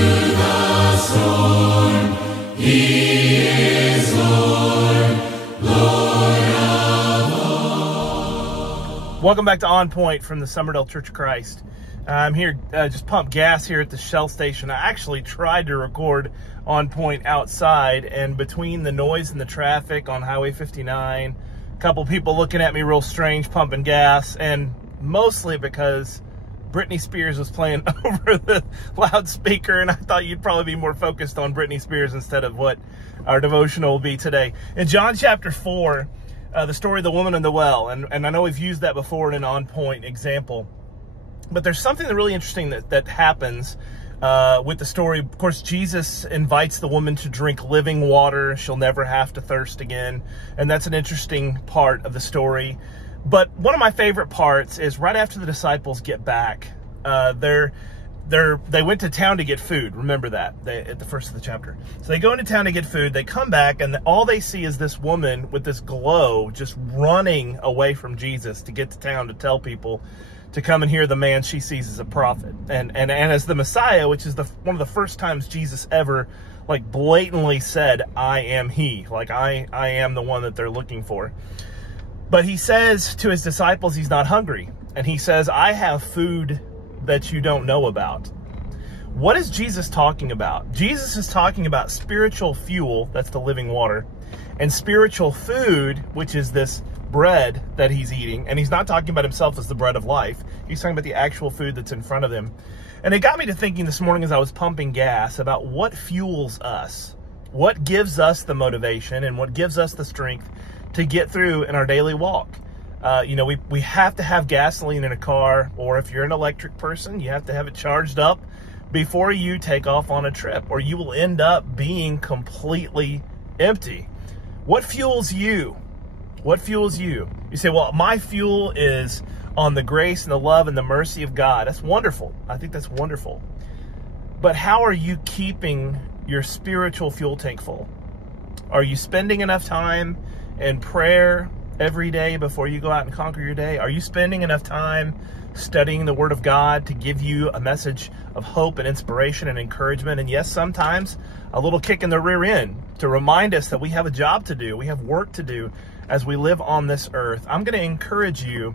the storm, He is Lord, Lord of all. Welcome back to On Point from the Summerdale Church of Christ. I'm here, just pump gas here at the Shell station. I actually tried to record On Point outside, and between the noise and the traffic on Highway 59, a couple people looking at me real strange pumping gas, and mostly because Britney Spears was playing over the loudspeaker, and I thought you'd probably be more focused on Britney Spears instead of what our devotional will be today. In John chapter 4, the story of the woman in the well, and I know we've used that before in an On Point example, but there's something really interesting that happens with the story. Of course, Jesus invites the woman to drink living water. She'll never have to thirst again, and that's an interesting part of the story. But one of my favorite parts is right after the disciples get back, they went to town to get food. Remember that at the first of the chapter. So they go into town to get food. They come back, and all they see is this woman with this glow just running away from Jesus to get to town to tell people to come and hear the man she sees as a prophet and as the Messiah, which is one of the first times Jesus ever like blatantly said, "I am He." Like I am the one that they're looking for. But he says to his disciples he's not hungry. And he says, "I have food that you don't know about." What is Jesus talking about? Jesus is talking about spiritual fuel, that's the living water, and spiritual food, which is this bread that he's eating. And he's not talking about himself as the bread of life. He's talking about the actual food that's in front of him. And it got me to thinking this morning as I was pumping gas about what fuels us, what gives us the motivation and what gives us the strength to get through in our daily walk. We have to have gasoline in a car, or if you're an electric person, you have to have it charged up before you take off on a trip, or you will end up being completely empty. What fuels you? What fuels you? You say, well, my fuel is on the grace and the love and the mercy of God. That's wonderful. I think that's wonderful. But how are you keeping your spiritual fuel tank full? Are you spending enough time in prayer every day before you go out and conquer your day? Are you spending enough time studying the Word of God to give you a message of hope and inspiration and encouragement? And yes, sometimes a little kick in the rear end to remind us that we have a job to do. We have work to do as we live on this earth. I'm going to encourage you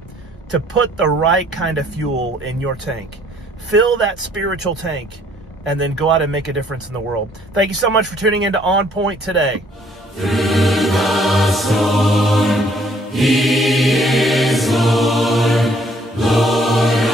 to put the right kind of fuel in your tank. Fill that spiritual tank and then go out and make a difference in the world. Thank you so much for tuning into On Point today. Through the storm, He is Lord, Lord